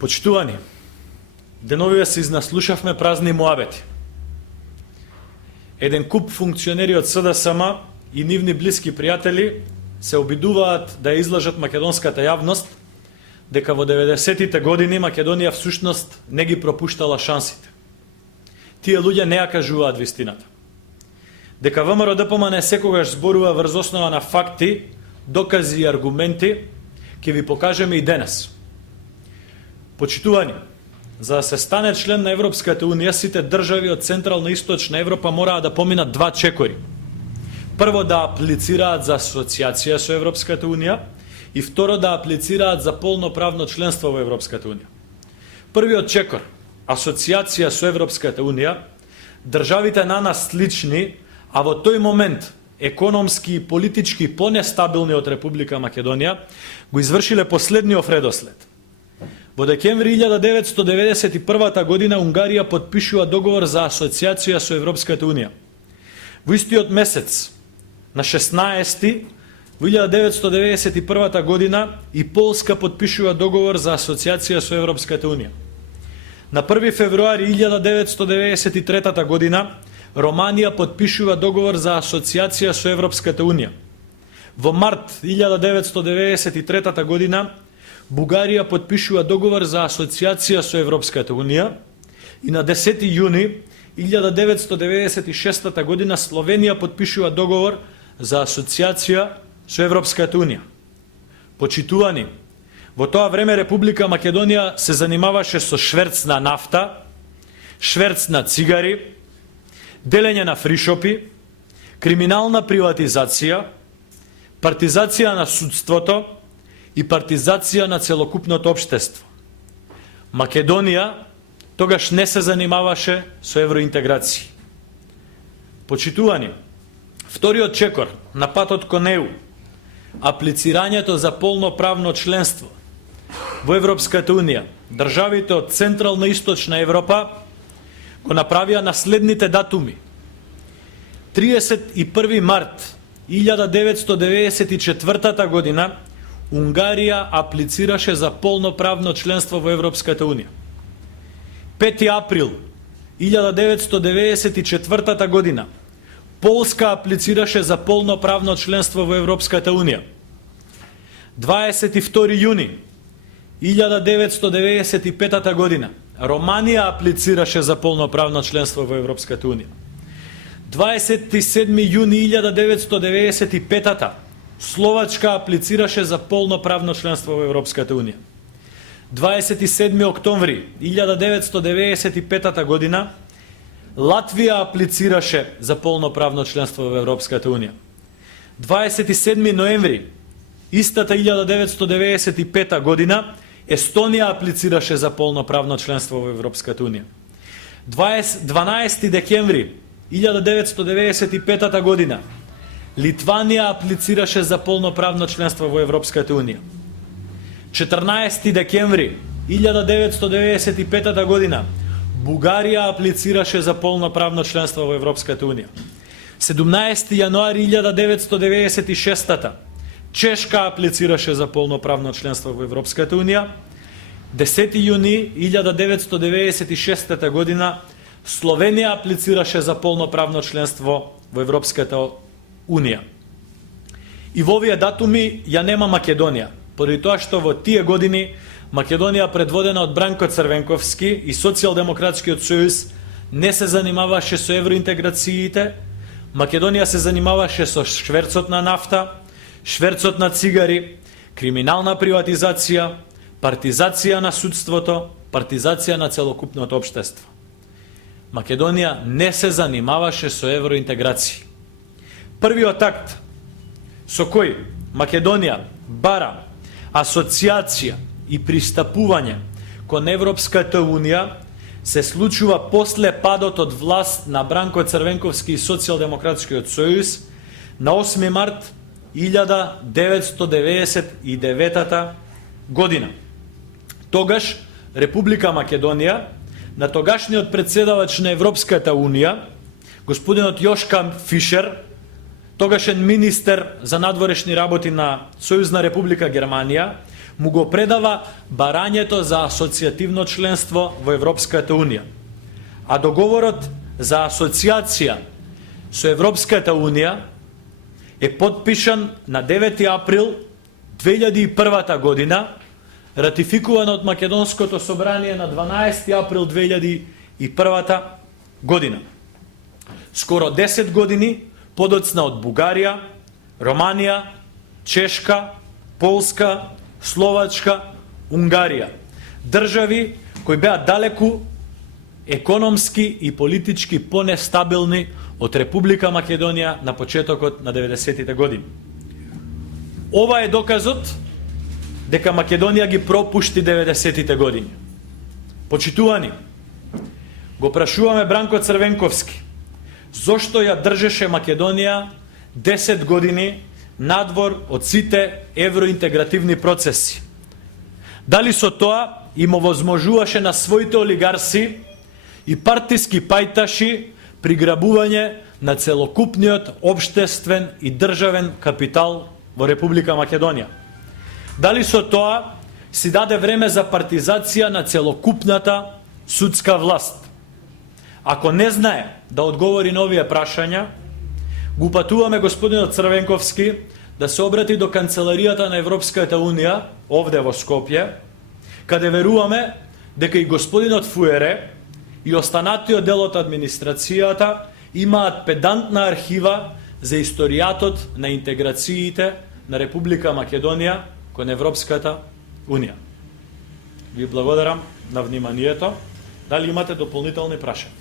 Почитувани, деновиве се изнаслушавме празни муабети. Еден куп функционери од СДСМ и нивни блиски пријатели се обидуваат да ја излажат македонската јавност дека во 90-тите години Македонија всушност не ги пропуштала шансите. Тие луѓе не ја кажуваат вистината. Дека ВМРО ДПМН секогаш зборува врз основа на факти, докази и аргументи, ќе ви покажеме и денес. Почитувани, за да се стане член на Европската Унија, сите држави од Централна и Источна Европа мораа да поминат два чекори. Прво да аплицираат за асоциација со Европската Унија и второ да аплицираат за полноправно членство во Европската Унија. Првиот чекор, асоциација со Европската Унија, државите на нас слични, а во тој момент економски и политички понестабилни од Република Македонија, го извршиле последниот редослед. Во декември 1991 година Унгарија потпишува договор за асоциација со Европската Унија. Во истиот месец, на 16 во 1991 година, и Полска потпишува договор за асоциација со Европската Унија. На 1 февруари 1993 година Романија потпишува договор за асоциација со Европската Унија. Во март 1993 година Бугарија потпишува договор за асоциација со Европската Унија и на 10 јуни 1996 година Словенија потпишува договор за асоциација со Европската Унија. Почитувани, во тоа време Република Македонија се занимаваше со шверц на нафта, шверц на цигари, делење на фришопи, криминална приватизација, партизација на судството и партизација на целокупното општество. Македонија тогаш не се занимаваше со евроинтеграција. Почитувани, вториот чекор на патот кон ЕУ, аплицирањето за полноправно членство во Европската Унија, државите од Централна и Источна Европа го направија на следните датуми. 31 март 1994 година Унгарија аплицираше за полноправно членство во Европската Унија. 5 април 1994 година Полска аплицираше за полноправно членство во Европската Унија. 22 јуни 1995 година Романија аплицираше за полноправно членство во Европската Унија. 27 јуни 1995 Словачка аплицираше за полноправно членство во Европската Унија. 27 октомври 1995 година Латвија аплицираше за полноправно членство во Европската Унија. 27 ноември истата 1995 година Естонија аплицираше за полноправно членство во Европската Унија. 12 декември 1995 година Литванија аплицираше за полноправно членство во Европската Унија. 14 декември 1995 година Бугарија аплицираше за полноправно членство во Европската Унија. 17 јануари 1996 Чешка аплицираше за полноправно членство во Европската Унија. 10 јуни 1996 година Словенија аплицираше за полноправно членство во Европската Унија. И во овие датуми ја нема Македонија, поради тоа што во тие години Македонија, предводена од Бранко Црвенковски и Социјалдемократскиот сојуз, не се занимаваше со евроинтеграциите. Македонија се занимаваше со шверцот на нафта, шверцот на цигари, криминална приватизација, партизација на судството, партизација на целокупното општество. Македонија не се занимаваше со евроинтеграција. Првиот акт со кој Македонија бара асоциација и пристапување кон Европската Унија се случува после падот од власт на Бранко Црвенковски и Социјалдемократскиот сојуз на 8 март 1999 година. Тогаш Република Македонија, на тогашниот председавач на Европската Унија, господинот Јошка Фишер, тогашен министер за надворешни работи на Сојузна Република Германија, му го предава барањето за асоцијативно членство во Европската Унија. А договорот за асоциација со Европската Унија е подпишан на 9 април 2001 година, ратификуван од Македонското собрание на 12 април 2001 година. Скоро 10 години подоцна од Бугарија, Романија, Чешка, Полска, Словачка, Унгарија. Држави кои беа далеку економски и политички понестабилни од Република Македонија на почетокот на 90-тите години. Ова е доказот дека Македонија ги пропушти 90-тите години. Почитувани, го прашуваме Бранко Црвенковски, зошто ја држеше Македонија 10 години надвор од сите евроинтегративни процеси? Дали со тоа им овозможуваше на своите олигарси и партиски пајташи приграбување на целокупниот општествен и државен капитал во Република Македонија? Дали со тоа си даде време за партизација на целокупната судска власт? Ако не знае да одговори на овие прашања, го упатуваме господинот Црвенковски да се обрати до Канцеларијата на Европската Унија, овде во Скопје, каде веруваме дека и господинот Фуере и останатиот дел од администрацијата имаат педантна архива за историјатот на интеграциите на Република Македонија кон Европската Унија. Ви благодарам на вниманието. Дали имате дополнителни прашања?